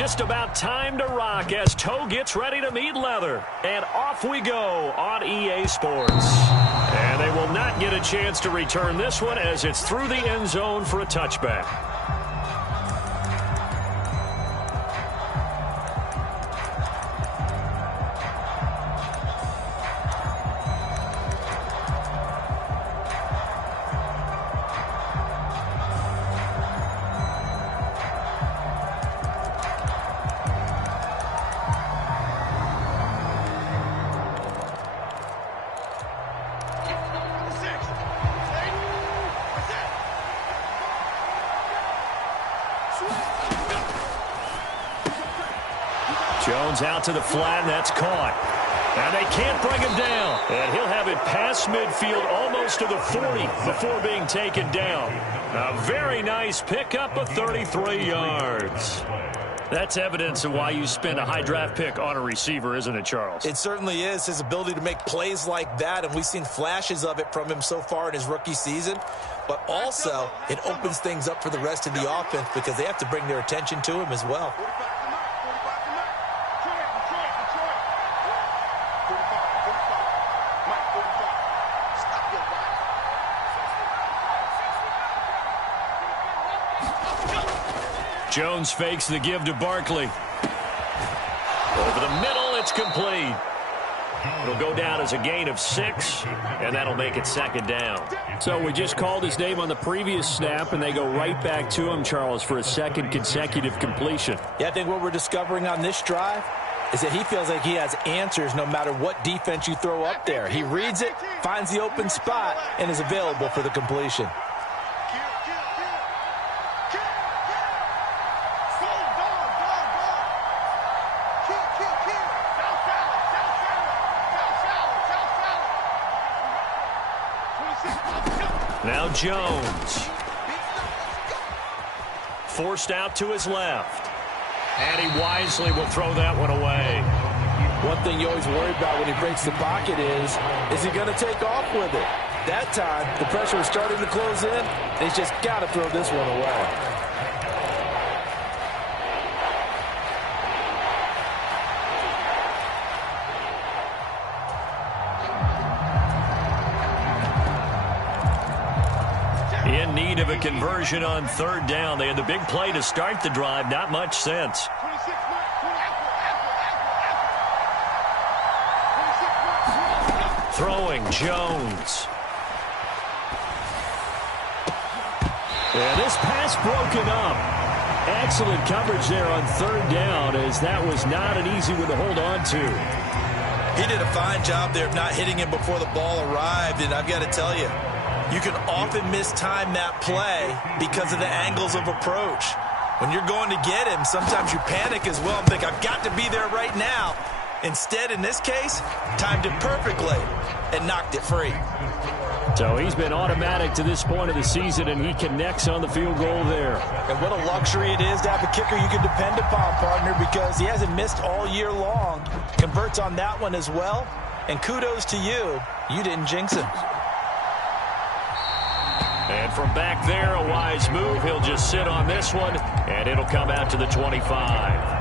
just about time to rock as toe gets ready to meet leather. And off we go on EA Sports. And they will not get a chance to return this one as it's through the end zone for a touchback. Jones out to the flat, and that's caught. And they can't bring him down. And he'll have it past midfield almost to the 40 before being taken down. A very nice pickup of 33 yards. That's evidence of why you spend a high draft pick on a receiver, isn't it, Charles? It certainly is. His ability to make plays like that, and we've seen flashes of it from him so far in his rookie season. But also, it opens things up for the rest of the offense because they have to bring their attention to him as well. Jones fakes the give to Barkley. Over the middle, it's complete. It'll go down as a gain of 6, and that'll make it second down. So we just called his name on the previous snap, and they go right back to him, Charles, for a second consecutive completion. Yeah, I think what we're discovering on this drive is that he feels like he has answers no matter what defense you throw up there. He reads it, finds the open spot, and is available for the completion. Now Jones. Forced out to his left. And he wisely will throw that one away. One thing you always worry about when he breaks the pocket is he going to take off with it? That time, the pressure was starting to close in. He's just got to throw this one away. In need of a conversion on third down. They had the big play to start the drive. Not much sense. Throwing Jones. And this pass broken up. Excellent coverage there on third down, as that was not an easy one to hold on to. He did a fine job there of not hitting him before the ball arrived, and I've got to tell you, you can often mistime that play because of the angles of approach. When you're going to get him, sometimes you panic as well and think, I've got to be there right now. Instead, in this case, timed it perfectly and knocked it free. So he's been automatic to this point of the season, and he connects on the field goal there. And what a luxury it is to have a kicker you can depend upon, partner, because he hasn't missed all year long. Converts on that one as well. And kudos to you. You didn't jinx him. And from back there, a wise move. He'll just sit on this one, and it'll come out to the 25.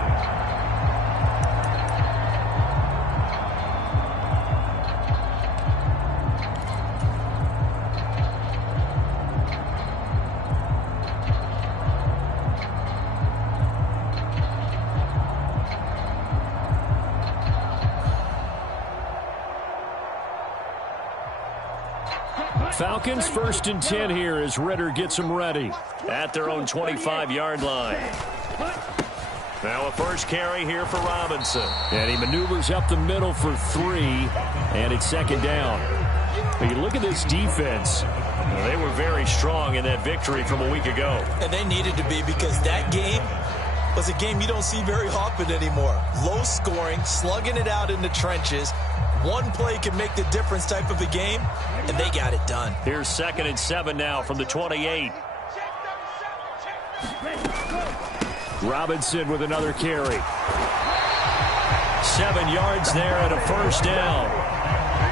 Falcons 1st and 10 here as Ritter gets them ready at their own 25-yard line. Now a first carry here for Robinson. And he maneuvers up the middle for 3, and it's second down. But you look at this defense. They were very strong in that victory from a week ago. And they needed to be, because that game was a game you don't see very often anymore. Low scoring, slugging it out in the trenches. One play can make the difference type of a game, and they got it done. Here's 2nd and 7 now from the 28. Robinson with another carry. 7 yards there and a first down.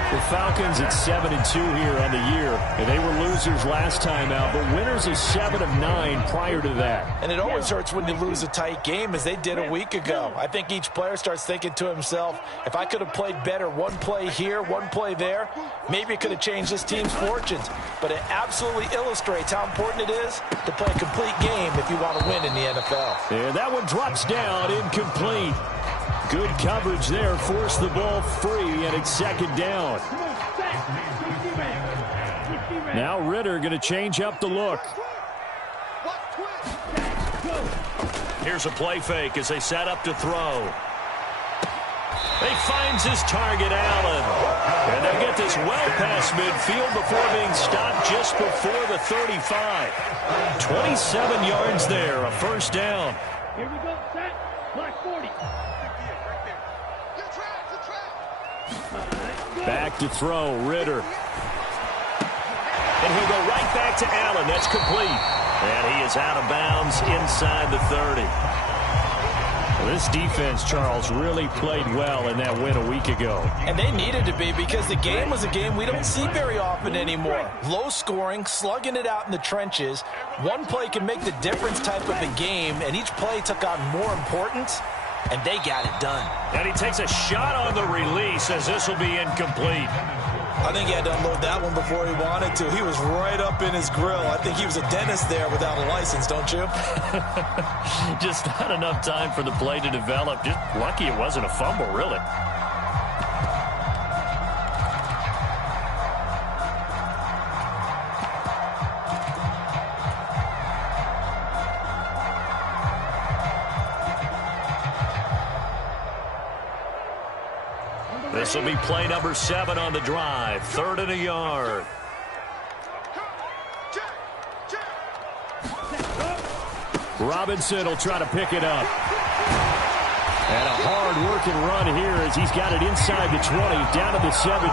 The Falcons at 7-2 here on the year. And they were losers last time out, but winners of 7 of 9 prior to that. And it always hurts when you lose a tight game, as they did a week ago. I think each player starts thinking to himself, if I could have played better one play here, one play there, maybe it could have changed this team's fortunes. But it absolutely illustrates how important it is to play a complete game if you want to win in the NFL. And that one drops down, incomplete. Good coverage there, forced the ball free, and it's second down. Now Ritter going to change up the look. Here's a play fake as they set up to throw. He finds his target, Allen. And they get this well past midfield before being stopped just before the 35. 27 yards there, a first down. Here we go, set, black 40. Back to throw, Ritter. And he'll go right back to Allen. That's complete. And he is out of bounds inside the 30. Well, this defense, Charles, really played well in that win a week ago. And they needed to be, because the game was a game we don't see very often anymore. Low scoring, slugging it out in the trenches. One play can make the difference type of a game, and each play took on more importance, and they got it done. And he takes a shot on the release as this will be incomplete. I think he had to unload that one before he wanted to. He was right up in his grill. I think he was a dentist there without a license, don't you? Just not enough time for the play to develop. Just lucky it wasn't a fumble, really. This will be play number 7 on the drive. 3rd and a yard. Robinson will try to pick it up. And a hard-working run here as he's got it inside the 20, down to the 17.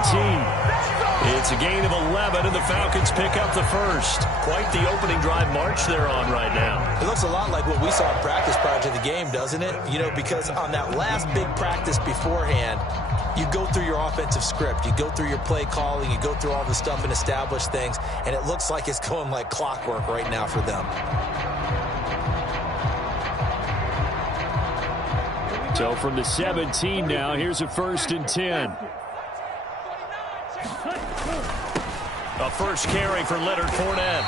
It's a gain of 11, and the Falcons pick up the first. Quite the opening drive march they're on right now. It looks a lot like what we saw in practice prior to the game, doesn't it? You know, because on that last big practice beforehand, you go through your offensive script. You go through your play calling. You go through all the stuff and establish things. And it looks like it's going like clockwork right now for them. So from the 17 now, here's a 1st and 10. A first carry for Leonard Fournette.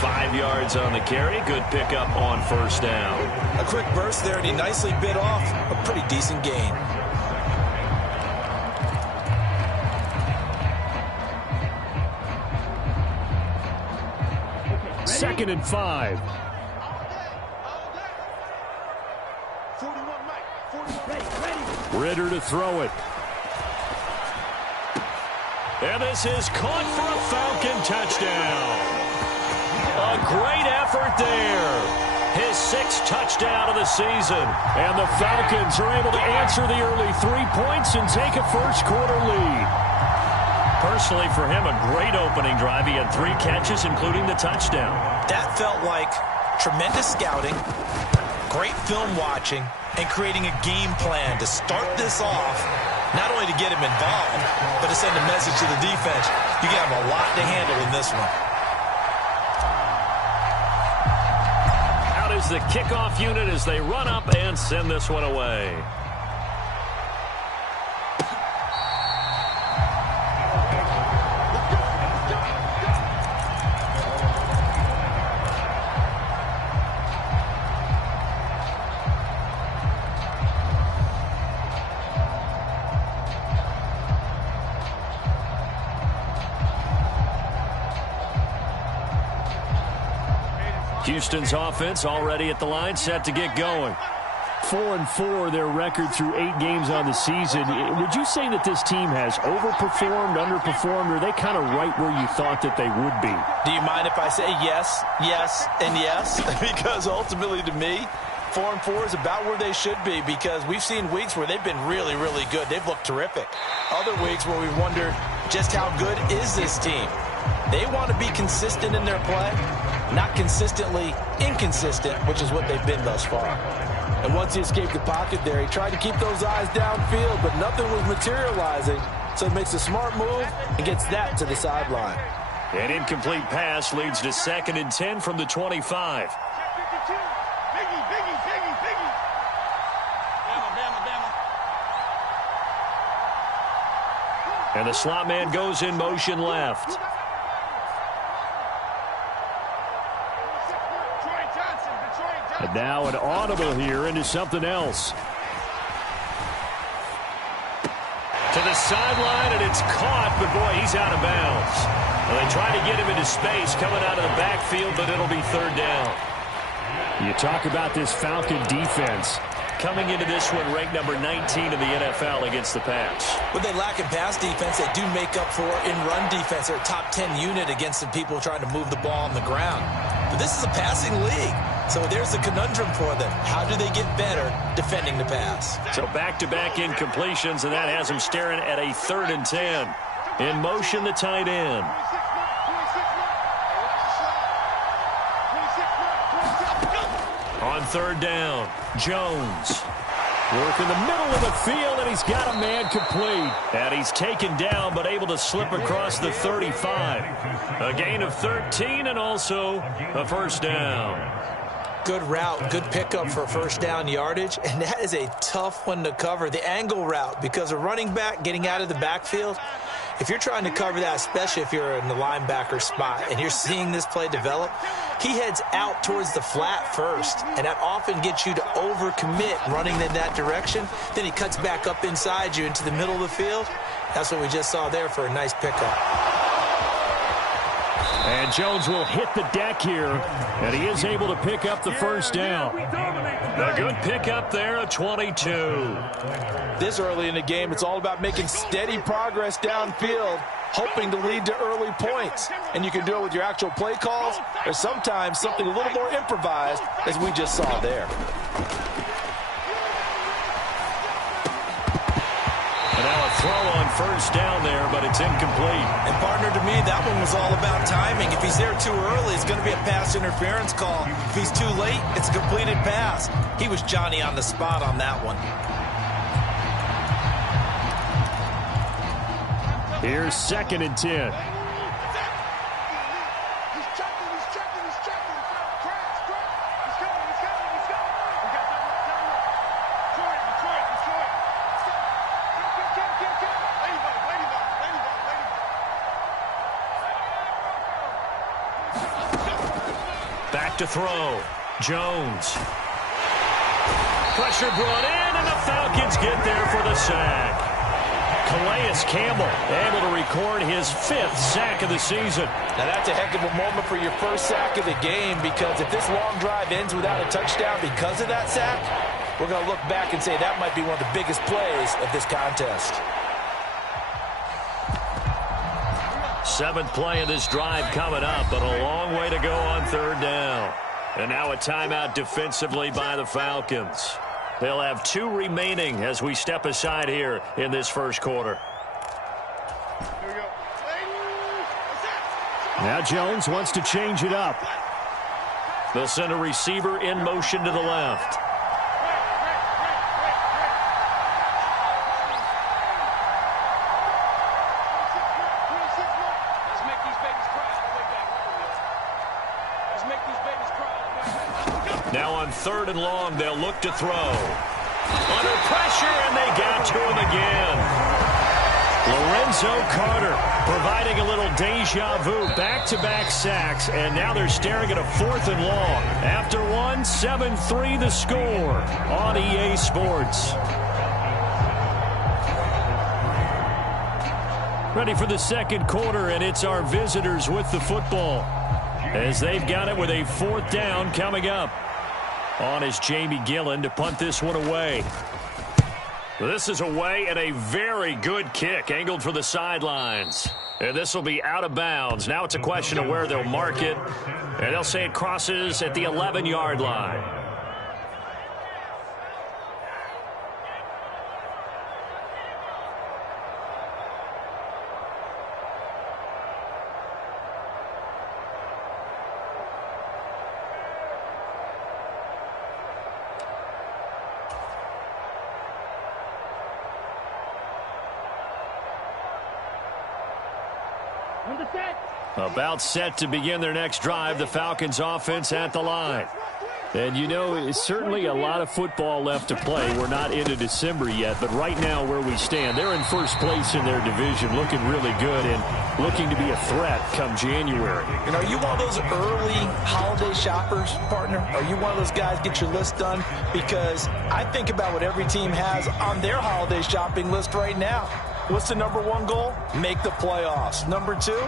5 yards on the carry. Good pickup on first down. A quick burst there, and he nicely bit off a pretty decent gain. 2nd and 5. Ritter to throw it. And this is caught for a Falcon touchdown. A great effort there. His 6th touchdown of the season. And the Falcons are able to answer the early 3 points and take a first-quarter lead. Personally, for him, a great opening drive. He had 3 catches, including the touchdown. That felt like tremendous scouting, great film watching, and creating a game plan to start this off, not only to get him involved, but to send a message to the defense. You got a lot to handle in this one. Out is the kickoff unit as they run up and send this one away. Houston's offense already at the line, set to get going. 4-4 their record through 8 games on the season. Would you say that this team has overperformed, underperformed, or are they kind of right where you thought that they would be? Do you mind if I say yes, yes, and yes? Because ultimately to me, 4-4 is about where they should be, because we've seen weeks where they've been really, really good. They've looked terrific. Other weeks where we've wondered just how good is this team. They want to be consistent in their play, not consistently inconsistent, which is what they've been thus far. And once he escaped the pocket there, he tried to keep those eyes downfield, but nothing was materializing. So he makes a smart move and gets that to the sideline. An incomplete pass leads to 2nd and 10 from the 25. And the slot man goes in motion left. And now an audible here into something else. To the sideline, and it's caught, but boy, he's out of bounds. Well, they try to get him into space coming out of the backfield, but it'll be 3rd down. You talk about this Falcon defense. Coming into this one ranked number 19 in the NFL against the pass. When they lack in pass defense, they do make up for in run defense. They're a top 10 unit against the people trying to move the ball on the ground. But this is a passing league. So there's the conundrum for them. How do they get better defending the pass? So back-to-back incompletions, and that has them staring at a 3rd and 10. In motion, the tight end. On 3rd down, Jones. Work in the middle of the field, and he's got a man complete. And he's taken down, but able to slip across the 35. A gain of 13 and also a 1st down. Good route, good pickup for 1st down yardage, and that is a tough one to cover. The angle route, because a running back getting out of the backfield, if you're trying to cover that, especially if you're in the linebacker spot and you're seeing this play develop, he heads out towards the flat first, and that often gets you to overcommit running in that direction. Then he cuts back up inside you into the middle of the field. That's what we just saw there for a nice pickup. And Jones will hit the deck here, and he is able to pick up the 1st down. A good pickup there, a 22. This early in the game, it's all about making steady progress downfield, hoping to lead to early points. And you can do it with your actual play calls, or sometimes something a little more improvised, as we just saw there. And now a throw on 1st down there, but it's incomplete. And partner, to me, that one was all about timing. If he's there too early, it's going to be a pass interference call. If he's too late, it's a completed pass. He was Johnny on the spot on that one. Here's 2nd and 10. Back to throw. Jones. Pressure brought in, and the Falcons get there for the sack. Calais Campbell able to record his 5th sack of the season. Now that's a heck of a moment for your first sack of the game, because if this long drive ends without a touchdown because of that sack, we're going to look back and say that might be one of the biggest plays of this contest. 7th play of this drive coming up, but a long way to go on 3rd down. And now a timeout defensively by the Falcons. They'll have 2 remaining as we step aside here in this 1st quarter. Now Jones wants to change it up. They'll send a receiver in motion to the left. Now on 3rd and long, they'll look to throw. Under pressure, and they got to him again. Lorenzo Carter providing a little deja vu. Back-to-back sacks, and now they're staring at a 4th and long. After one, 7-3 the score on EA Sports. Ready for the 2nd quarter, and it's our visitors with the football, as they've got it with a 4th down coming up. On is Jamie Gillen to punt this one away. This is away, and a very good kick angled for the sidelines. And this will be out of bounds. Now it's a question of where they'll mark it, and they'll say it crosses at the 11-yard line. On the set. About set to begin their next drive, the Falcons offense at the line. And, you know, it's certainly a lot of football left to play. We're not into December yet, but right now where we stand, they're in first place in their division, looking really good and looking to be a threat come January. You know, are you one of those early holiday shoppers, partner? Are you one of those guys get your list done? Because I think about what every team has on their holiday shopping list right now. What's the number one goal? Make the playoffs. Number two,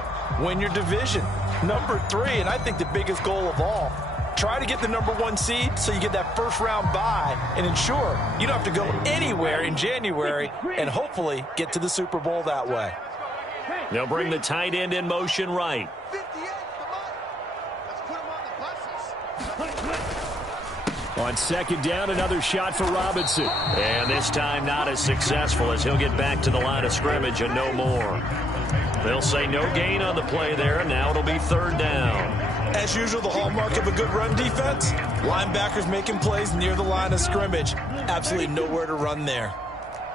win your division. Number three, and I think the biggest goal of all, try to get the number one seed so you get that first round bye and ensure you don't have to go anywhere in January and hopefully get to the Super Bowl that way. They'll bring the tight end in motion right. On second down, another shot for Robinson. And this time not as successful as he'll get back to the line of scrimmage and no more. They'll say no gain on the play there, and now it'll be third down. As usual, the hallmark of a good run defense, linebackers making plays near the line of scrimmage. Absolutely nowhere to run there.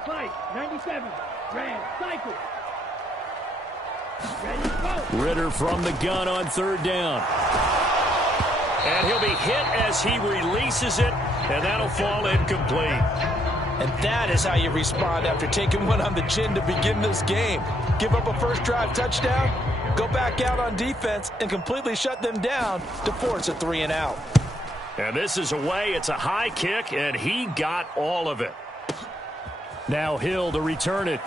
Fight, 97. Ram, cycle. Ready to go. Ritter from the gun on third down. And he'll be hit as he releases it, and that'll fall incomplete. And that is how you respond after taking one on the chin to begin this game. Give up a first drive touchdown, go back out on defense, and completely shut them down to force a 3-and-out. And this is away. It's a high kick, and he got all of it. Now Hill to return it.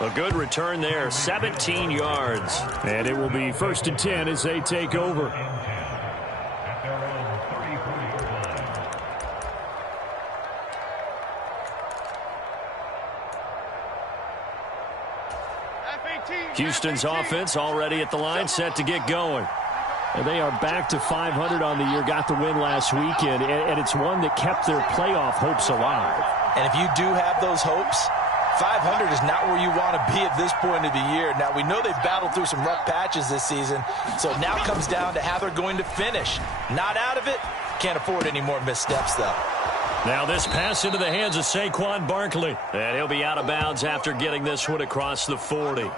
A good return there, 17 yards. And it will be 1st and 10 as they take over. Houston's offense already at the line, set to get going. And they are back to 500 on the year, got the win last weekend, and it's one that kept their playoff hopes alive. And if you do have those hopes, 500 is not where you want to be at this point of the year. Now, we know they've battled through some rough patches this season, so it now comes down to how they're going to finish. Not out of it, can't afford any more missteps, though. Now this pass into the hands of Saquon Barkley, and he'll be out of bounds after getting this one across the 40.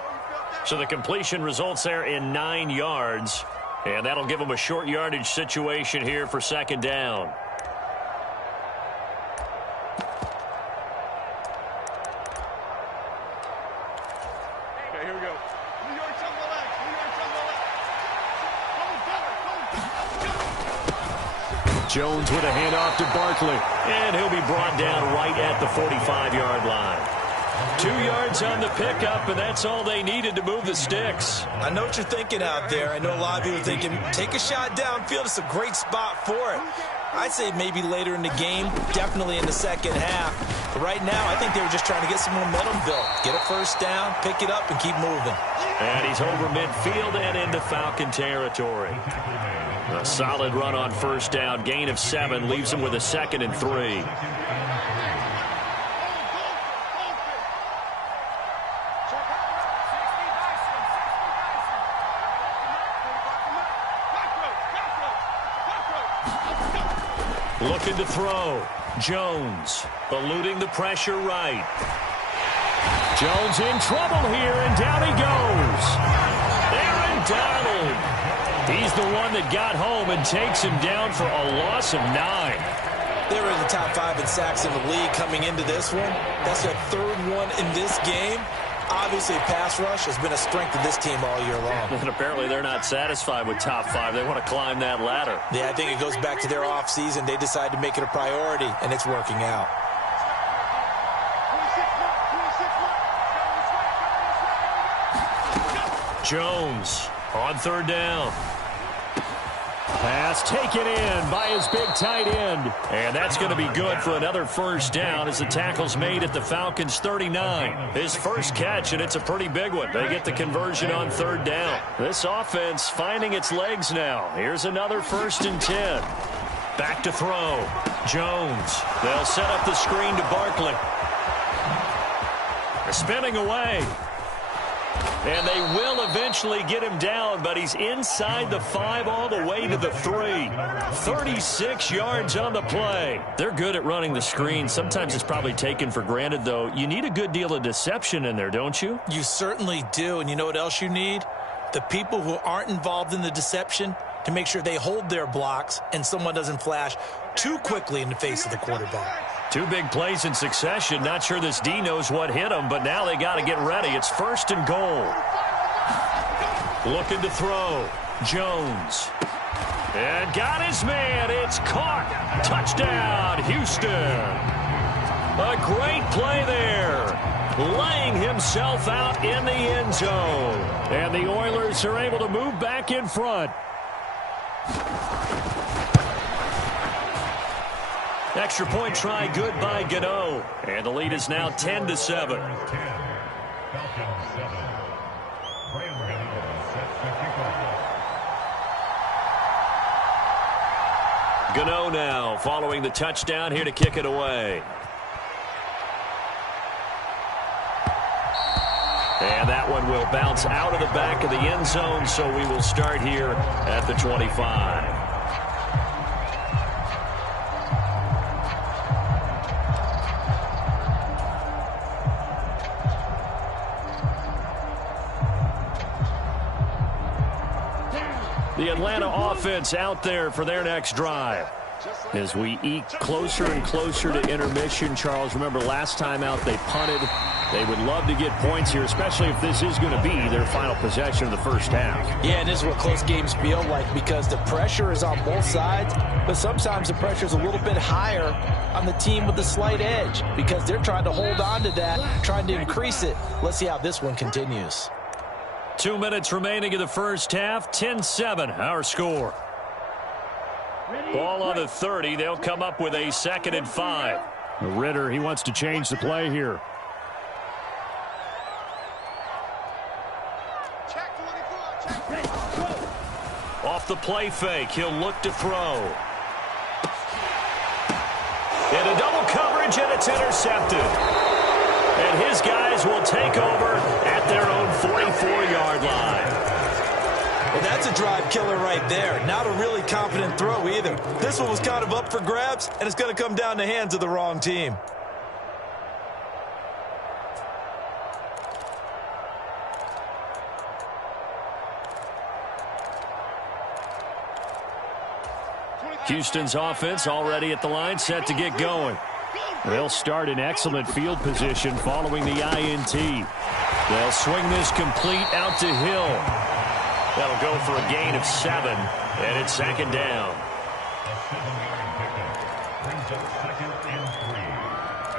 So the completion results there in 9 yards, and that'll give them a short yardage situation here for second down. Okay, here we go. Jones with a handoff to Barkley, and he'll be brought down right at the 45-yard line. 2 yards on the pickup, and that's all they needed to move the sticks. I know what you're thinking out there. I know a lot of you are thinking, take a shot downfield. It's a great spot for it. I'd say maybe later in the game, definitely in the second half. But right now, I think they were just trying to get some momentum built. Get a first down, pick it up, and keep moving. And he's over midfield and into Falcon territory. A solid run on first down. Gain of 7 leaves him with a 2nd and 3. Looking to throw. Jones eluding the pressure right. Jones in trouble here, and down he goes. Aaron Donald. He's the one that got home and takes him down for a loss of 9. They were in the top 5 in sacks in the league coming into this one. That's their 3rd one in this game. Obviously, pass rush has been a strength of this team all year long. And apparently they're not satisfied with top 5. They want to climb that ladder. Yeah, I think it goes back to their offseason. They decided to make it a priority, and it's working out. Jones on third down. Pass taken in by his big tight end. And that's going to be good for another first down as the tackle's made at the Falcons' 39. His first catch, and it's a pretty big one. They get the conversion on third down. This offense finding its legs now. Here's another 1st and 10. Back to throw. Jones. They'll set up the screen to Barkley. They're spinning away. And they will eventually get him down, but he's inside the 5 all the way to the 3. 36 yards on the play. They're good at running the screen. Sometimes it's probably taken for granted, though. You need a good deal of deception in there, don't you? You certainly do, and you know what else you need? The people who aren't involved in the deception to make sure they hold their blocks and someone doesn't flash too quickly in the face of the quarterback. 2 big plays in succession. Not sure this D knows what hit him, but now they got to get ready. It's 1st and goal. Looking to throw. Jones. And got his man. It's caught. Touchdown, Houston. A great play there. Laying himself out in the end zone. And the Oilers are able to move back in front. Extra point try good by Gano. And the lead is now 10-7. Gano now following the touchdown here to kick it away. And that one will bounce out of the back of the end zone, so we will start here at the 25. The Atlanta offense out there for their next drive. As we eke closer and closer to intermission, Charles, remember last time out they punted. They would love to get points here, especially if this is going to be their final possession of the first half. Yeah, and this is what close games feel like because the pressure is on both sides, but sometimes the pressure is a little bit higher on the team with the slight edge because they're trying to hold on to that, trying to increase it. Let's see how this one continues. 2 minutes remaining in the first half. 10-7, our score. Ball on the 30. They'll come up with a 2nd and 5. Ritter, he wants to change the play here. Off the play fake, he'll look to throw. And a double coverage, and it's intercepted. And his guys will take over at their own 44-yard line. Well, that's a drive killer right there. Not a really confident throw either. This one was kind of up for grabs, and it's going to come down the hands of the wrong team. Houston's offense already at the line, set to get going. They'll start in excellent field position following the INT. They'll swing this complete out to Hill. That'll go for a gain of 7, and it's 2nd down. A 7-yard pickup brings up 2nd and 3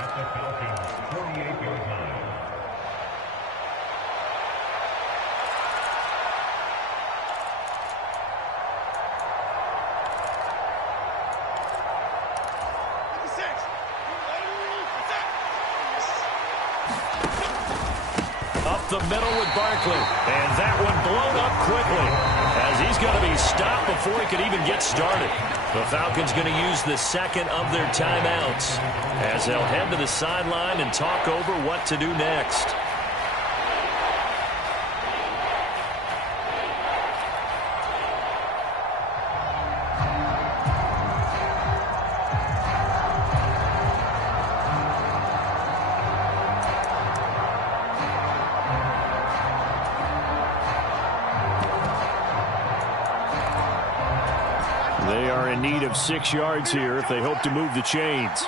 at the Falcons' 48-yard line. Up the middle with Barkley. And that one blown up quickly as he's going to be stopped before he could even get started. The Falcons going to use the 2nd of their timeouts as they'll head to the sideline and talk over what to do next. They are in need of 6 yards here if they hope to move the chains.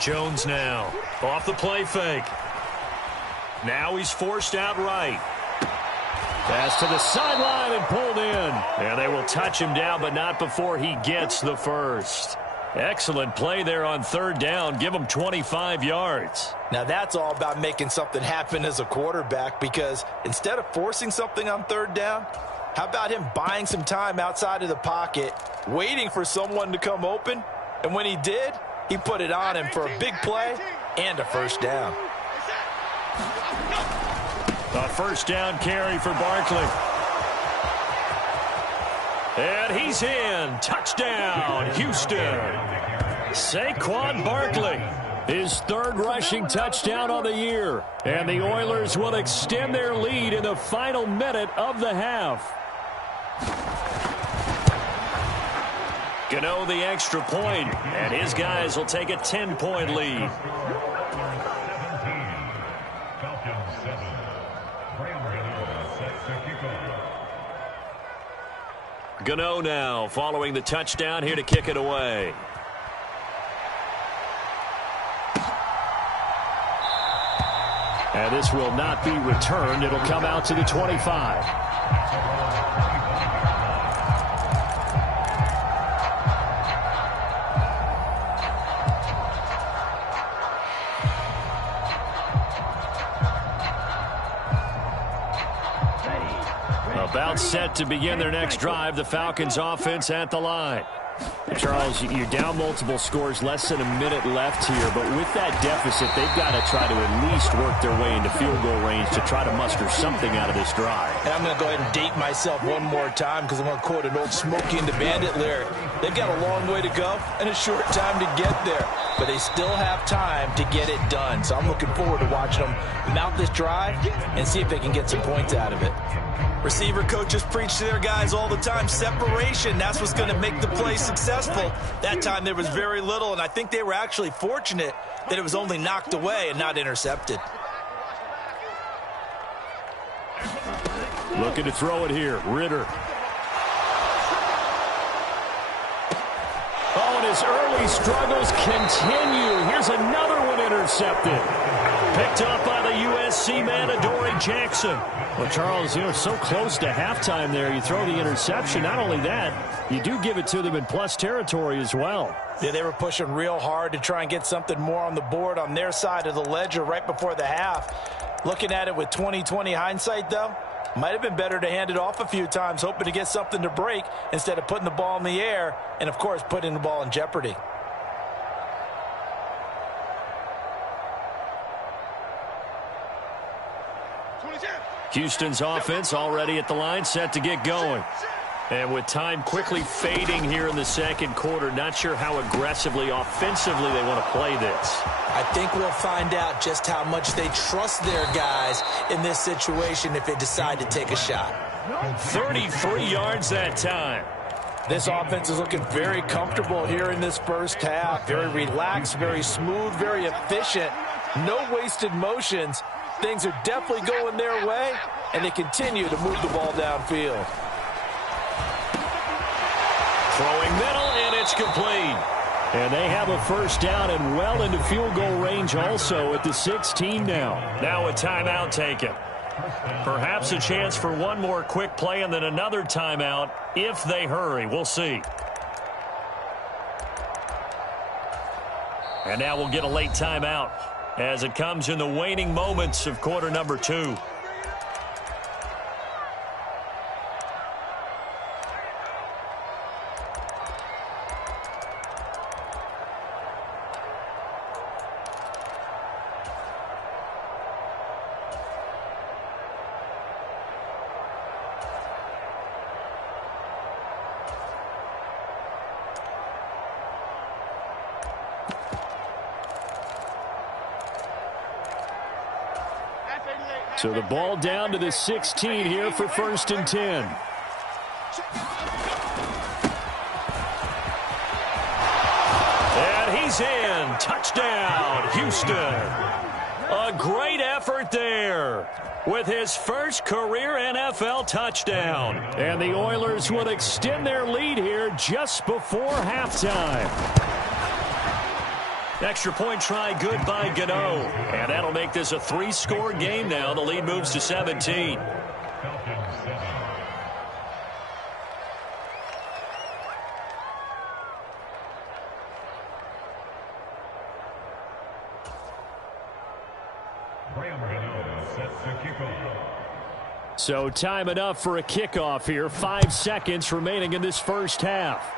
Jones now off the play fake. Now he's forced out right. Pass to the sideline and pulled in. And they will touch him down, but not before he gets the first. Excellent play there on 3rd down. Give him 25 yards. Now that's all about making something happen as a quarterback because instead of forcing something on 3rd down, how about him buying some time outside of the pocket, waiting for someone to come open, and when he did, he put it on him for a big play and a first down. A first down carry for Barkley. And he's in. Touchdown, Houston. Saquon Barkley, his third rushing touchdown on the year. And the Oilers will extend their lead in the final minute of the half. Gano the extra point, and his guys will take a 10-point lead. Falcons 7. Set to kick off. Gano now following the touchdown here to kick it away. And this will not be returned. It'll come out to the 25. About set to begin their next drive, the Falcons offense at the line. Charles, you're down multiple scores, less than a minute left here, but with that deficit, they've got to try to at least work their way into field goal range to try to muster something out of this drive. And I'm going to go ahead and date myself one more time because I'm going to quote an old Smokey and the Bandit lyric. They've got a long way to go and a short time to get there, but they still have time to get it done. So I'm looking forward to watching them mount this drive and see if they can get some points out of it. Receiver coaches preach to their guys all the time. Separation, that's what's going to make the play successful. That time there was very little, and I think they were actually fortunate that it was only knocked away and not intercepted. Looking to throw it here, Ritter. Oh, and his early struggles continue. Here's another one intercepted. Picked up by the USC man, Adoree Jackson. Well, Charles, so close to halftime there. You throw the interception. Not only that, you do give it to them in plus territory as well. Yeah, they were pushing real hard to try and get something more on the board on their side of the ledger right before the half. Looking at it with 20/20 hindsight, though, might have been better to hand it off a few times, hoping to get something to break instead of putting the ball in the air and, of course, putting the ball in jeopardy. Houston's offense already at the line, set to get going. And with time quickly fading here in the second quarter, not sure how aggressively, offensively they want to play this. I think we'll find out just how much they trust their guys in this situation if they decide to take a shot. 33 yards that time. This offense is looking very comfortable here in this first half. Very relaxed, very smooth, very efficient. No wasted motions. Things are definitely going their way, and they continue to move the ball downfield. Throwing middle, and it's complete. And they have a first down and well into field goal range also at the 16 now. Now a timeout taken. Perhaps a chance for one more quick play and then another timeout if they hurry. We'll see. And now we'll get a late timeout as it comes in the waning moments of quarter number 2. So the ball down to the 16 here for 1st and 10. And he's in. Touchdown, Houston. A great effort there with his first career NFL touchdown. And the Oilers will extend their lead here just before halftime. Extra point try good by Gano. And that'll make this a 3-score game now. The lead moves to 17. So time enough for a kickoff here. 5 seconds remaining in this first half.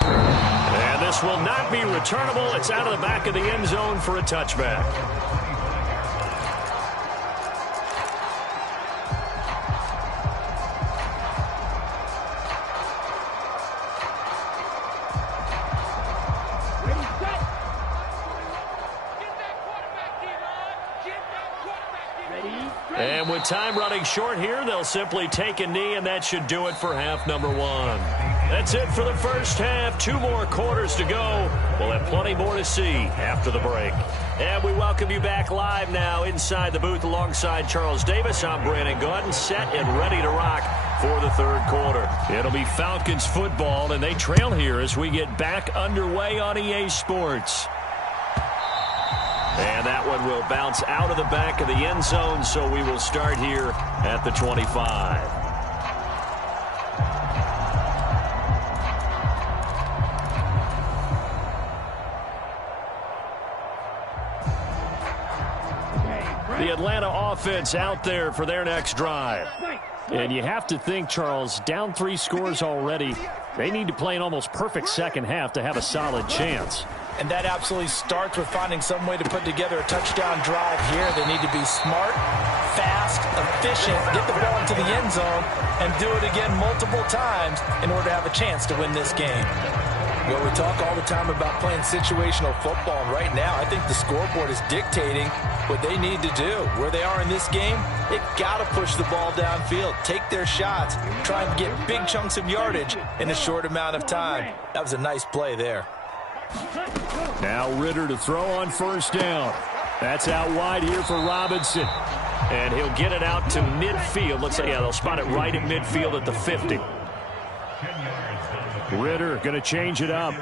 And This will not be returnable. It's out of the back of the end zone for a touchback. And with time running short here, they'll simply take a knee, and that should do it for half number one. That's it for the first half. 2 more quarters to go. We'll have plenty more to see after the break. And we welcome you back live now inside the booth alongside Charles Davis. I'm Brandon Gaudin, set and ready to rock for the third quarter. It'll be Falcons football, and they trail here as we get back underway on EA Sports. And that one will bounce out of the back of the end zone, so we will start here at the 25. The Atlanta offense out there for their next drive. And you have to think, Charles, down 3 scores already. They need to play an almost perfect second half to have a solid chance. And that absolutely starts with finding some way to put together a touchdown drive here. They need to be smart, fast, efficient, get the ball into the end zone, and do it again multiple times in order to have a chance to win this game. Well, we talk all the time about playing situational football, and right now I think the scoreboard is dictating what they need to do. Where they are in this game, they've got to push the ball downfield, take their shots, try and get big chunks of yardage in a short amount of time. That was a nice play there. Now Ritter to throw on first down. That's out wide here for Robinson. And he'll get it out to midfield. Looks like, yeah, they'll spot it right at midfield at the 50. Ritter going to change it up.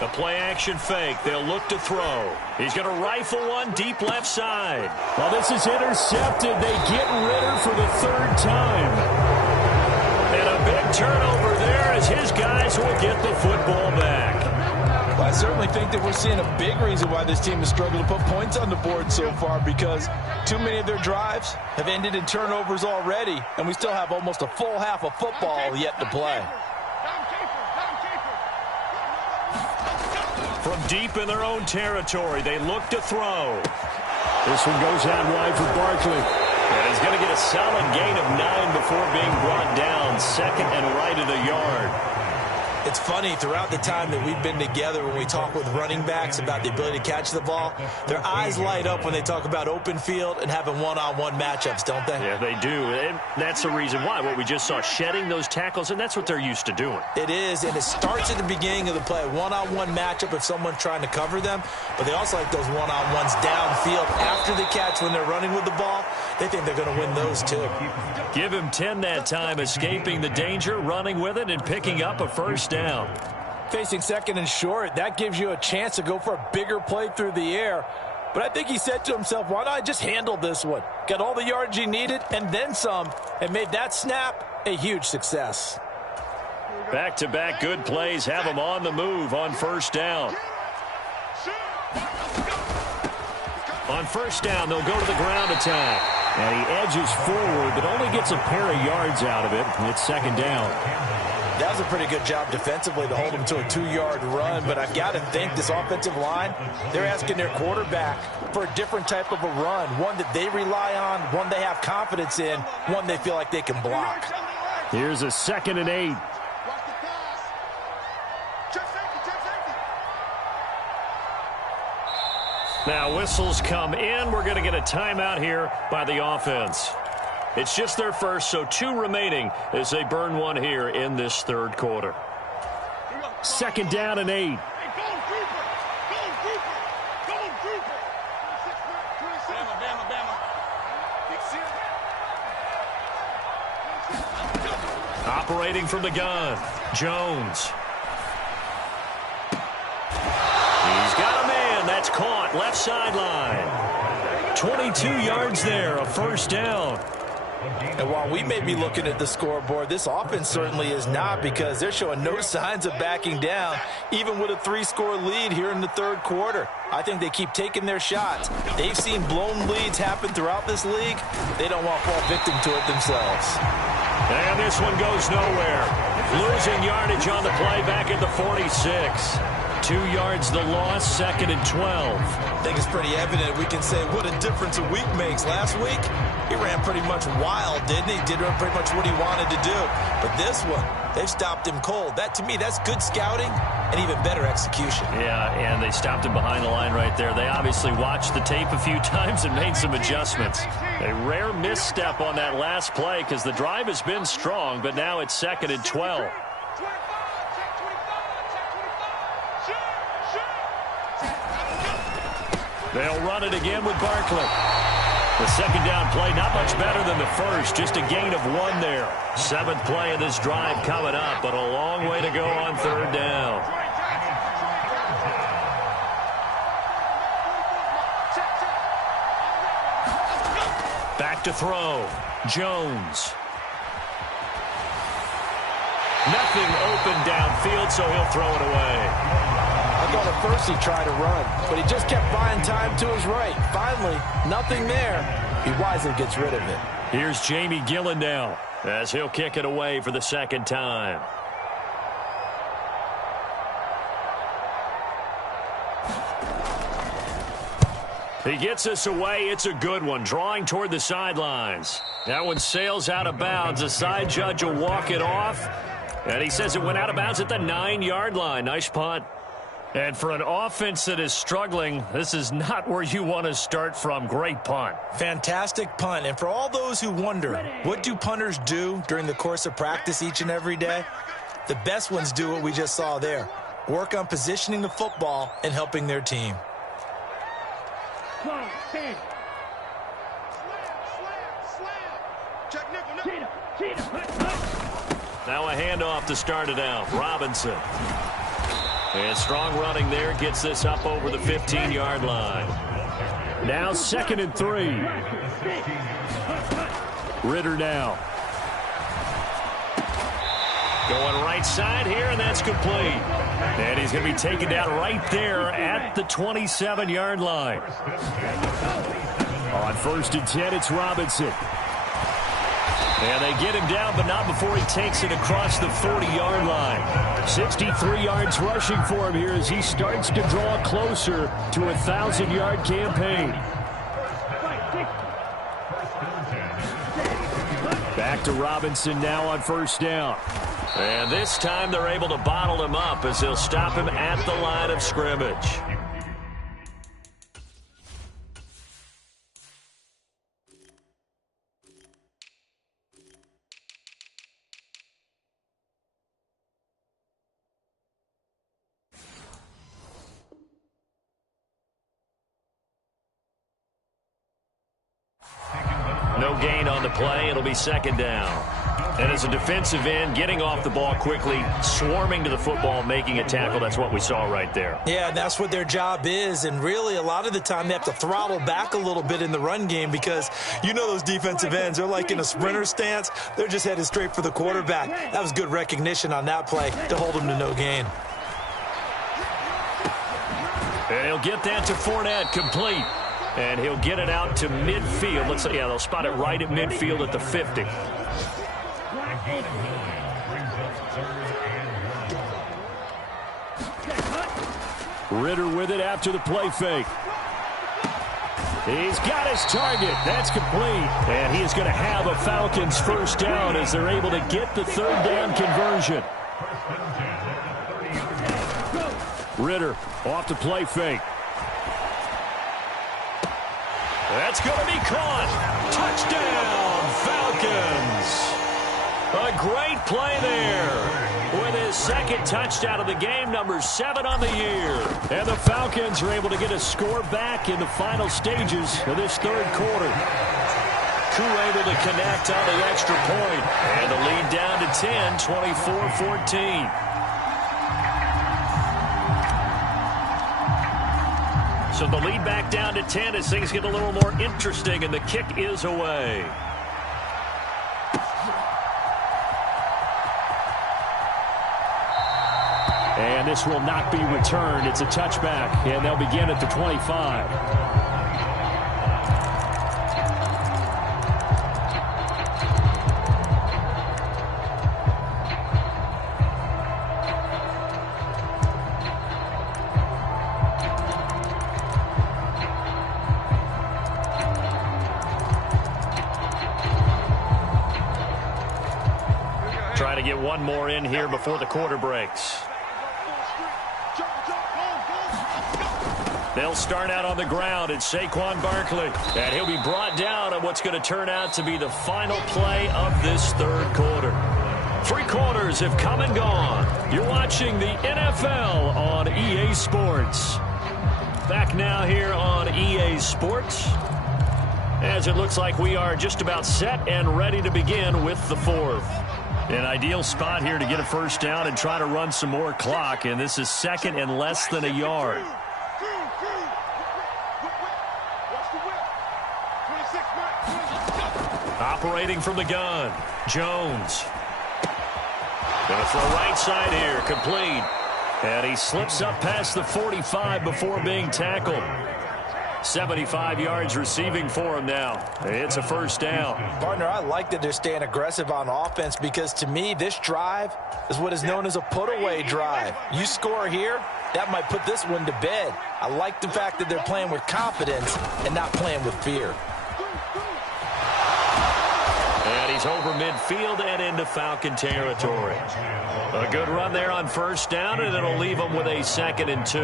The play action fake. They'll look to throw. He's going to rifle one deep left side. Well, this is intercepted. They get Ritter for the 3rd time. And a big turnover there as his guys will get the football back. Well, I certainly think that we're seeing a big reason why this team has struggled to put points on the board so far, because too many of their drives have ended in turnovers already, and we still have almost a full half of football yet to play. From deep in their own territory, they look to throw. This one goes out wide for Barkley. And he's going to get a solid gain of 9 before being brought down. 2nd and right at a yard. It's funny, throughout the time that we've been together, when we talk with running backs about the ability to catch the ball, their eyes light up when they talk about open field and having one-on-one matchups, don't they? Yeah, they do. And that's the reason why. What we just saw, shedding those tackles, and that's what they're used to doing. It is, and it starts at the beginning of the play. One-on-one matchup if someone's trying to cover them, but they also like those one-on-ones downfield after the catch when they're running with the ball. They think they're going to win those too. Give him 10 that time, escaping the danger, running with it, and picking up a first down. Facing 2nd and short, that gives you a chance to go for a bigger play through the air. But I think he said to himself, why not I just handle this one? Got all the yards he needed and then some, and made that snap a huge success. Back-to-back good plays have him on the move on first down. On first down, they'll go to the ground attack. And he edges forward, but only gets a pair of yards out of it. It's 2nd down. That was a pretty good job defensively to hold him to a 2-yard run, but I've got to think this offensive line, they're asking their quarterback for a different type of a run, one that they rely on, one they have confidence in, one they feel like they can block. Here's a 2nd and 8. Now whistles come in. We're going to get a timeout here by the offense. It's just their first, so 2 remaining as they burn one here in this third quarter. 2nd down and 8. Operating from the gun, Jones. He's got a man. That's caught. Left sideline. 22 yards there, a first down. And while we may be looking at the scoreboard, this offense certainly is not, because they're showing no signs of backing down, even with a 3-score lead here in the third quarter. I think they keep taking their shots. They've seen blown leads happen throughout this league. They don't want to fall victim to it themselves. And this one goes nowhere. Losing yardage on the play back at the 46. 2 yards the loss, 2nd and 12. I think it's pretty evident. We can say what a difference a week makes. Last week, he ran pretty much wild, didn't he? Did pretty much what he wanted to do. But this one, they've stopped him cold. That, to me, that's good scouting and even better execution. Yeah, and they stopped him behind the line right there. They obviously watched the tape a few times and made some adjustments. A rare misstep on that last play because the drive has been strong, but now it's 2nd and 12. They'll run it again with Barkley. The second down play, not much better than the first, just a gain of 1 there. 7th play of this drive coming up, but a long way to go on 3rd down. Back to throw. Jones. Nothing open downfield, so he'll throw it away. I thought at first he tried to run, but he just kept buying time to his right. Finally, nothing there. He wisely gets rid of it. Here's Jamie Gillen now as he'll kick it away for the 2nd time. He gets us away. It's a good one. Drawing toward the sidelines. That one sails out of bounds. The side judge will walk it off. And he says it went out of bounds at the 9-yard line. Nice punt. And for an offense that is struggling, this is not where you want to start from. Great punt. Fantastic punt. And for all those who wonder, what do punters do during the course of practice each and every day? The best ones do what we just saw there. Work on positioning the football and helping their team. Now a handoff to start it out. Robinson. And strong running there gets this up over the 15-yard line. Now 2nd and 3. Ritter now. Going right side here, and that's complete. And he's going to be taken down right there at the 27-yard line. On 1st and 10, it's Robinson. And they get him down, but not before he takes it across the 40-yard line. 63 yards rushing for him here as he starts to draw closer to a 1,000-yard campaign. Back to Robinson now on 1st down. And this time they're able to bottle him up as they'll stop him at the line of scrimmage. No gain on the play. It'll be 2nd down. And as a defensive end, getting off the ball quickly, swarming to the football, making a tackle, that's what we saw right there. Yeah, and that's what their job is. And really, a lot of the time, they have to throttle back a little bit in the run game because you know those defensive ends, they're like in a sprinter stance. They're just headed straight for the quarterback. That was good recognition on that play to hold him to no gain. And he'll get that to Fournette, complete. And he'll get it out to midfield. Looks like, yeah, they'll spot it right at midfield at the 50. Ritter with it after the play fake. He's got his target. That's complete. And he is going to have a Falcons 1st down as they're able to get the 3rd down conversion. Ritter off the play fake. That's going to be caught. Touchdown, Falcons. A great play there with his 2nd touchdown of the game, number 7 on the year. And the Falcons are able to get a score back in the final stages of this 3rd quarter. Koo able to connect on the extra point. And the lead down to 10, 24-14. So the lead back down to 10 as things get a little more interesting, and the kick is away. And this will not be returned. It's a touchback, and they'll begin at the 25. one more in here before the quarter breaks. They'll start out on the ground. It's Saquon Barkley. And he'll be brought down on what's going to turn out to be the final play of this third quarter. 3 quarters have come and gone. You're watching the NFL on EA Sports. Back now here on EA Sports, as it looks like we are just about set and ready to begin with the fourth. An ideal spot here to get a first down and try to run some more clock, and this is second and less than a yard. Operating from the gun, Jones. Going to throw right side here, complete. And he slips up past the 45 before being tackled. 75 yards receiving for him now. It's a first down. Partner, I like that they're staying aggressive on offense because to me, this drive is what is known as a put-away drive. You score here, that might put this one to bed. I like the fact that they're playing with confidence and not playing with fear. And he's over midfield and into Falcon territory. A good run there on first down, and it'll leave them with a 2nd and 2.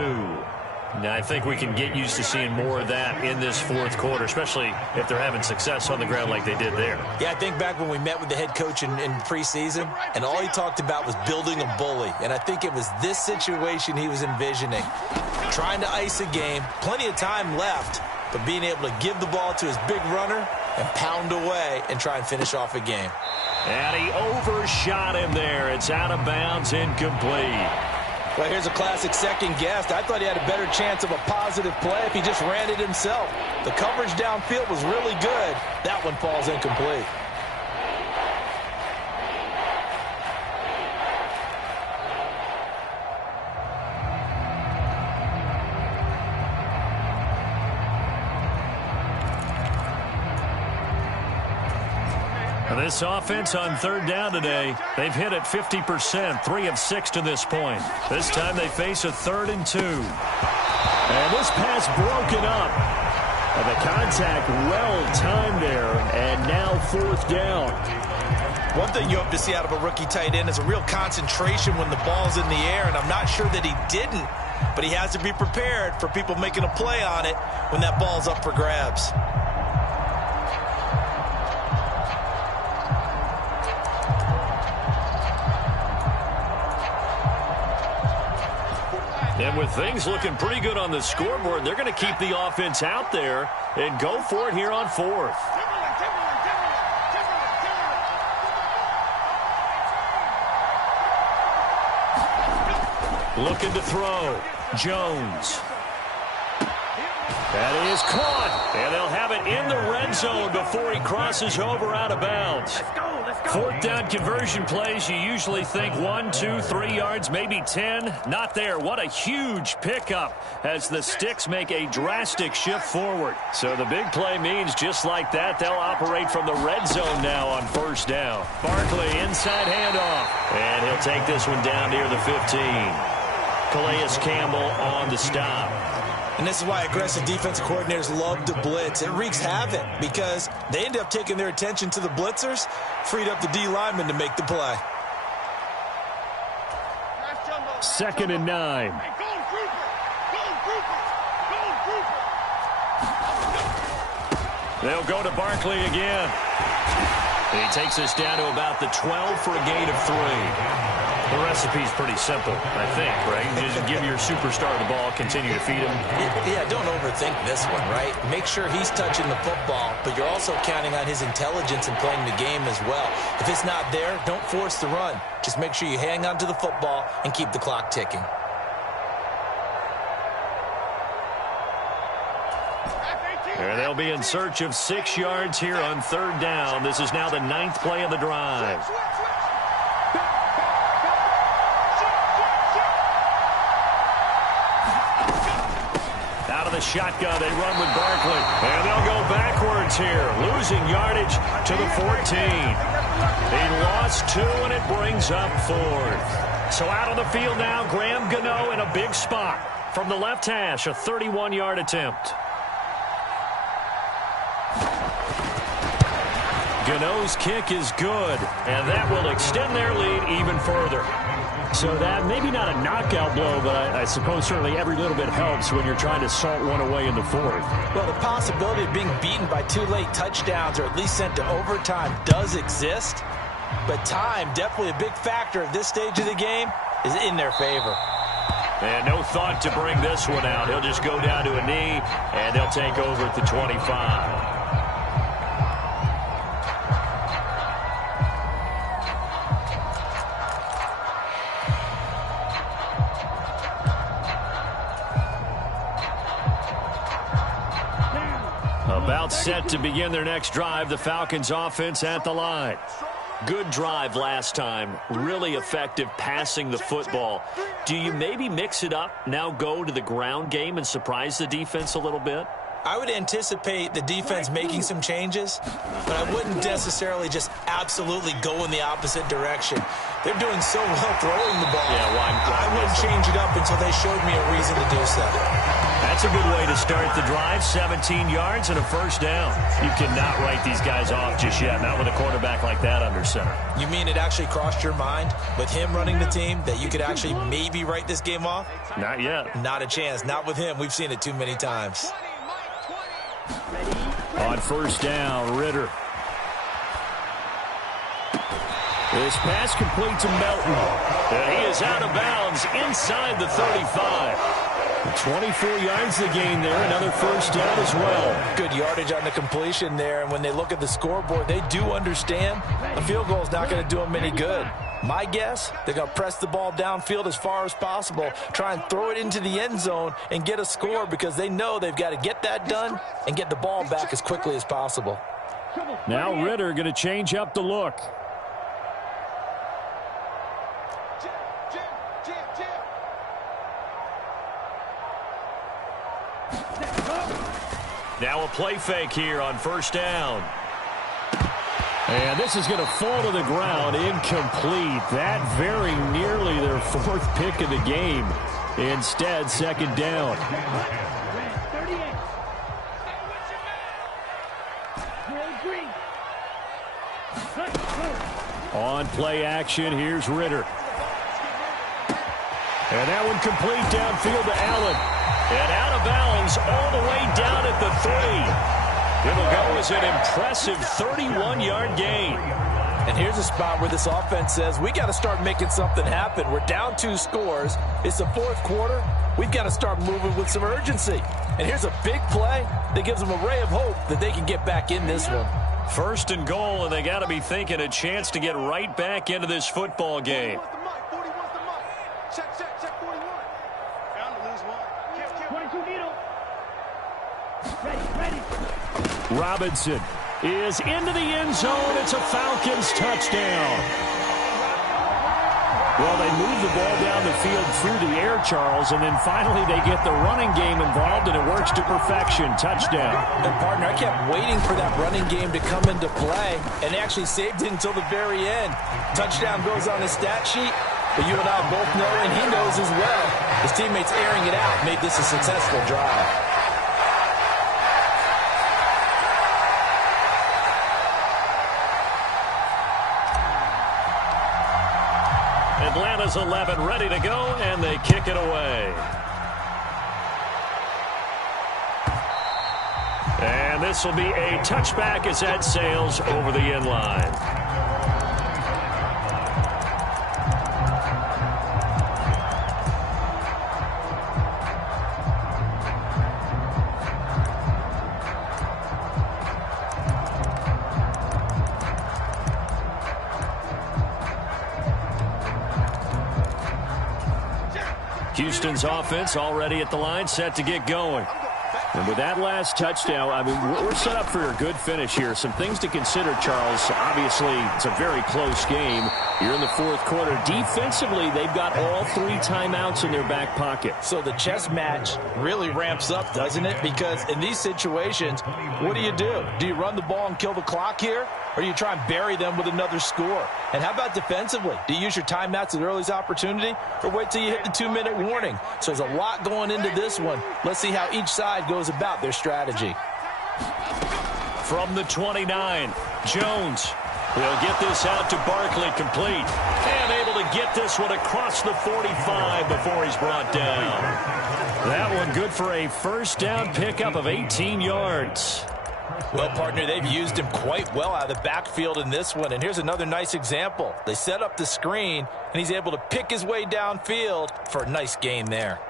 Now, I think we can get used to seeing more of that in this fourth quarter, especially if they're having success on the ground like they did there. Yeah, I think back when we met with the head coach in preseason, and all he talked about was building a bully. And I think it was this situation he was envisioning. Trying to ice a game, plenty of time left, but being able to give the ball to his big runner and pound away and try and finish off a game. And he overshot him there. It's out of bounds, incomplete. Well, here's a classic second guess. I thought he had a better chance of a positive play if he just ran it himself. The coverage downfield was really good. That one falls incomplete. This offense on third down today, they've hit it 50%, 3 of 6 to this point. This time they face a 3rd and 2. And this pass broken up. And the contact well timed there, and now 4th down. One thing you hope to see out of a rookie tight end is a real concentration when the ball's in the air, and I'm not sure that he didn't, but he has to be prepared for people making a play on it when that ball's up for grabs. And with things looking pretty good on the scoreboard, they're going to keep the offense out there and go for it here on 4th. Looking to throw. Jones. That is caught. And they'll have it in the red zone before he crosses over out of bounds. 4th down conversion plays, you usually think 1, 2, 3 yards, maybe 10. Not there. What a huge pickup as the Sticks make a drastic shift forward. So the big play means just like that, they'll operate from the red zone now on first down. Barkley inside handoff. And he'll take this one down near the 15. Calais Campbell on the stop. And this is why aggressive defensive coordinators love to blitz. It wreaks havoc because they end up taking their attention to the blitzers, freed up the D lineman to make the play. 2nd and 9. They'll go to Barkley again. He takes us down to about the 12 for a gain of 3. The recipe's pretty simple, I think, right? Just give your superstar the ball, continue to feed him. Yeah, don't overthink this one, right? Make sure he's touching the football, but you're also counting on his intelligence in playing the game as well. If it's not there, don't force the run. Just make sure you hang on to the football and keep the clock ticking. And they'll be in search of 6 yards here on third down. This is now the 9th play of the drive. Out of the shotgun, they run with Barkley. And they'll go backwards here, losing yardage to the 14. He lost 2, and it brings up 4th. So out on the field now, Graham Gano in a big spot. From the left hash, a 31-yard attempt. Gano's kick is good, and that will extend their lead even further. So that, maybe not a knockout blow, but I suppose certainly every little bit helps when you're trying to salt one away in the fourth. Well, the possibility of being beaten by 2 late touchdowns or at least sent to overtime does exist, but time, definitely a big factor at this stage of the game, is in their favor. And no thought to bring this one out. He'll just go down to a knee, and they'll take over at the 25. About set to begin their next drive, the Falcons offense at the line. Good drive last time. Really effective passing the football. Do you maybe mix it up, now go to the ground game and surprise the defense a little bit? I would anticipate the defense making some changes, but I wouldn't necessarily just absolutely go in the opposite direction. They're doing so well throwing the ball. Yeah, I wouldn't change it up until they showed me a reason to do so. That's a good way to start the drive. 17 yards and a first down. You cannot write these guys off just yet, not with a quarterback like that under center. You mean it actually crossed your mind with him running the team that you could actually maybe write this game off? Not yet. Not a chance. Not with him. We've seen it too many times. On first down, Ritter. This pass complete to Melton. And he is out of bounds inside the 35. 24 yards to gain there. Another first down as well. Good yardage on the completion there. And when they look at the scoreboard, they do understand a field goal is not going to do them any good. My guess, they're going to press the ball downfield as far as possible, try and throw it into the end zone and get a score because they know they've got to get that done and get the ball back as quickly as possible. Now Ritter going to change up the look. Now a play fake here on first down. And this is going to fall to the ground, incomplete. That very nearly their fourth pick of the game. Instead, second down. On play action, here's Ritter. And that one complete downfield to Allen. And out of bounds all the way down at the 3. It'll go as an impressive 31-yard gain. And here's a spot where this offense says, we got to start making something happen. We're down 2 scores. It's the fourth quarter. We've got to start moving with some urgency. And here's a big play that gives them a ray of hope that they can get back in this one. First and goal, and they got to be thinking a chance to get right back into this football game. Robinson is into the end zone. It's a Falcons touchdown. Well, they move the ball down the field through the air, Charles, and then finally they get the running game involved, and it works to perfection. Touchdown. And, partner, I kept waiting for that running game to come into play, and they actually saved it until the very end. Touchdown goes on his stat sheet, but you and I both know, and he knows as well, his teammates airing it out made this a successful drive. Atlanta's 11 ready to go, and they kick it away. And this will be a touchback as that sails over the end line. Houston's offense already at the line, set to get going. And with that last touchdown, I mean, we're set up for a good finish here. Some things to consider, Charles. Obviously, it's a very close game. You're in the fourth quarter. Defensively, they've got all 3 timeouts in their back pocket. So the chess match really ramps up, doesn't it? Because in these situations, what do? Do you run the ball and kill the clock here? Or do you try and bury them with another score? And how about defensively? Do you use your timeouts at the earliest opportunity? Or wait till you hit the 2-minute warning? So there's a lot going into this one. Let's see how each side goes about their strategy. From the 29, Jones. He'll get this out to Barkley, complete. And able to get this one across the 45 before he's brought down. That one good for a first down pickup of 18 yards. Well, partner, they've used him quite well out of the backfield in this one. And here's another nice example. They set up the screen, and he's able to pick his way downfield for a nice gain there.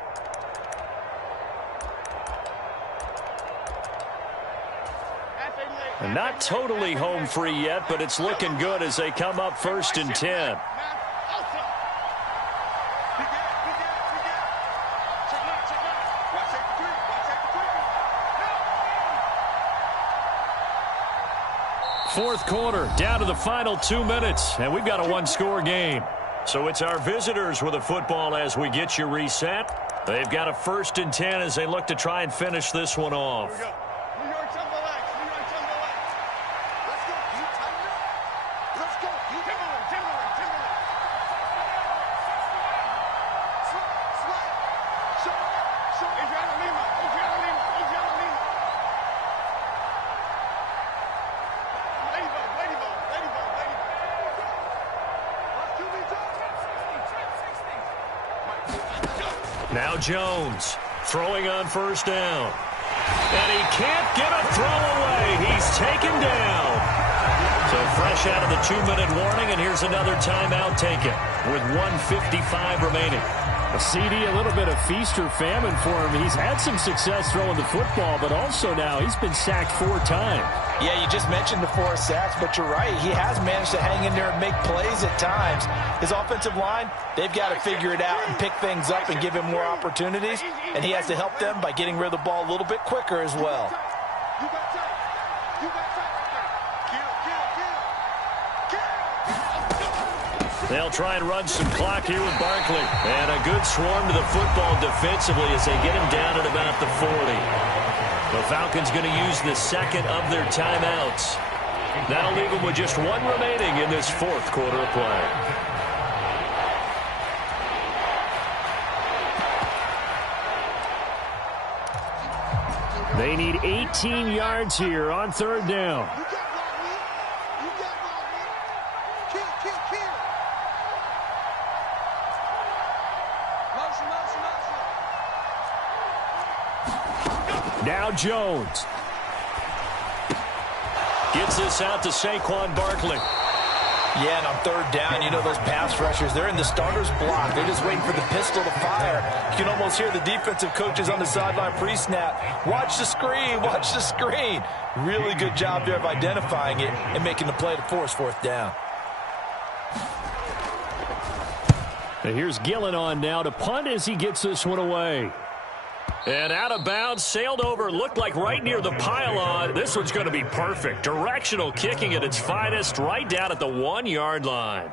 And not totally home free yet, but it's looking good as they come up 1st and 10. Fourth quarter, down to the final 2 minutes, and we've got a one-score game. So it's our visitors with the football as we get you reset. They've got a 1st and 10 as they look to try and finish this one off. Now Jones throwing on 1st down. And he can't get a throw away. He's taken down. So fresh out of the 2-minute warning, and here's another timeout taken with 1:55 remaining. A CD, a little bit of feast or famine for him. He's had some success throwing the football, but also now he's been sacked 4 times. Yeah, you just mentioned the 4 sacks, but you're right. He has managed to hang in there and make plays at times. His offensive line, they've got to figure it out and pick things up and give him more opportunities, and he has to help them by getting rid of the ball a little bit quicker as well. They'll try and run some clock here with Barkley. And a good swarm to the football defensively as they get him down at about the 40. The Falcons going to use the second of their timeouts. That'll leave them with just 1 remaining in this 4th quarter of play. They need 18 yards here on 3rd down. Now Jones. Gets this out to Saquon Barkley. Yeah, and on 3rd down, you know those pass rushers, they're in the starter's block. They're just waiting for the pistol to fire. You can almost hear the defensive coaches on the sideline pre-snap. Watch the screen, watch the screen. Really good job there of identifying it and making the play to force 4th down. And here's Gillen on now to punt as he gets this one away. And out of bounds, sailed over, looked like right near the pylon. This one's going to be perfect. Directional kicking at its finest, right down at the 1-yard line.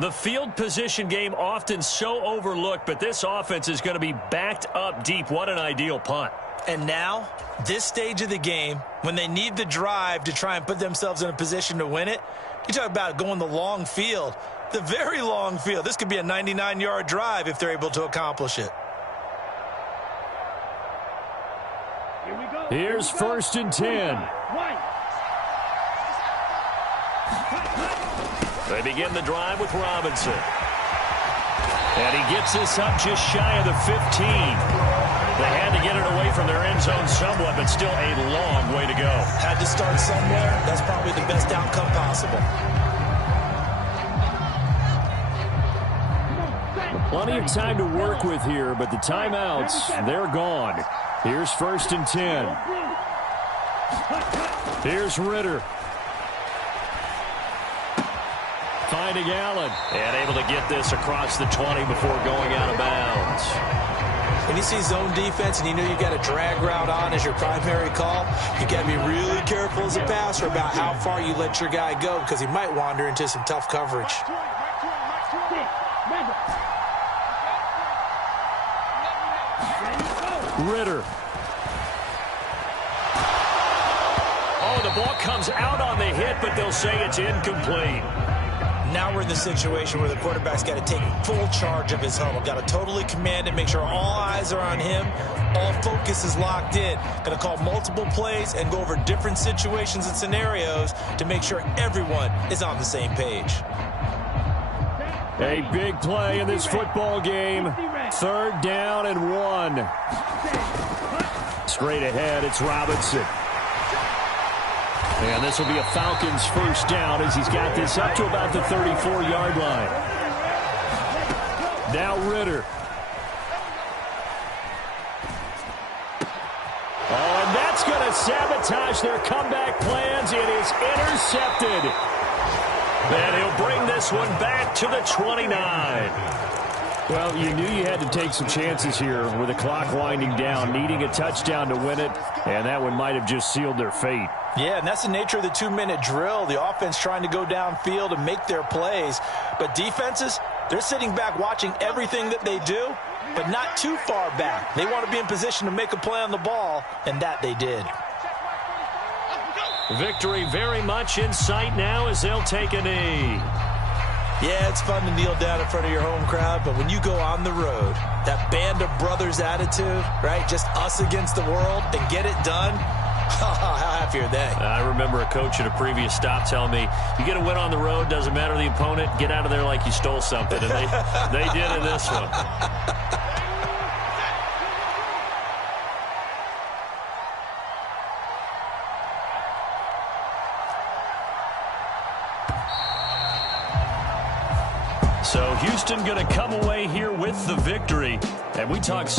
The field position game often so overlooked, but this offense is going to be backed up deep. What an ideal punt. And now, this stage of the game, when they need the drive to try and put themselves in a position to win it, you talk about going the long field, the very long field. This could be a 99-yard drive if they're able to accomplish it. Here's 1st and 10. They begin the drive with Robinson. And he gets this up just shy of the 15. They had to get it away from their end zone somewhat, but still a long way to go. Had to start somewhere. That's probably the best outcome possible. Plenty of time to work with here, but the timeouts, they're gone. Here's 1st and 10. Here's Ritter. Finding Allen. And able to get this across the 20 before going out of bounds. When you see zone defense and you know you've got a drag route on as your primary call, you got to be really careful as a passer about how far you let your guy go because he might wander into some tough coverage. Ritter. Oh, the ball comes out on the hit, but they'll say it's incomplete. Now we're in the situation where the quarterback's got to take full charge of his huddle. Got to totally command it, make sure all eyes are on him. All focus is locked in. Going to call multiple plays and go over different situations and scenarios to make sure everyone is on the same page. A big play in this football game. 3rd down and 1. Straight ahead, it's Robinson. And this will be a Falcons first down as he's got this up to about the 34-yard line. Now Ritter. Oh, and that's going to sabotage their comeback plans. It is intercepted. And he'll bring this one back to the 29. Well, you knew you had to take some chances here with the clock winding down, needing a touchdown to win it, and that one might have just sealed their fate. Yeah, and that's the nature of the 2-minute drill. The offense trying to go downfield and make their plays. But defenses, they're sitting back watching everything that they do, but not too far back. They want to be in position to make a play on the ball, and that they did. Victory very much in sight now as they'll take a knee. Yeah, it's fun to kneel down in front of your home crowd, but when you go on the road, that band of brothers attitude, right, just us against the world, and get it done, how happy are they? I remember a coach at a previous stop telling me, you get a win on the road, doesn't matter the opponent, get out of there like you stole something. And they did in this one. So Houston going to come away here with the victory. And we talked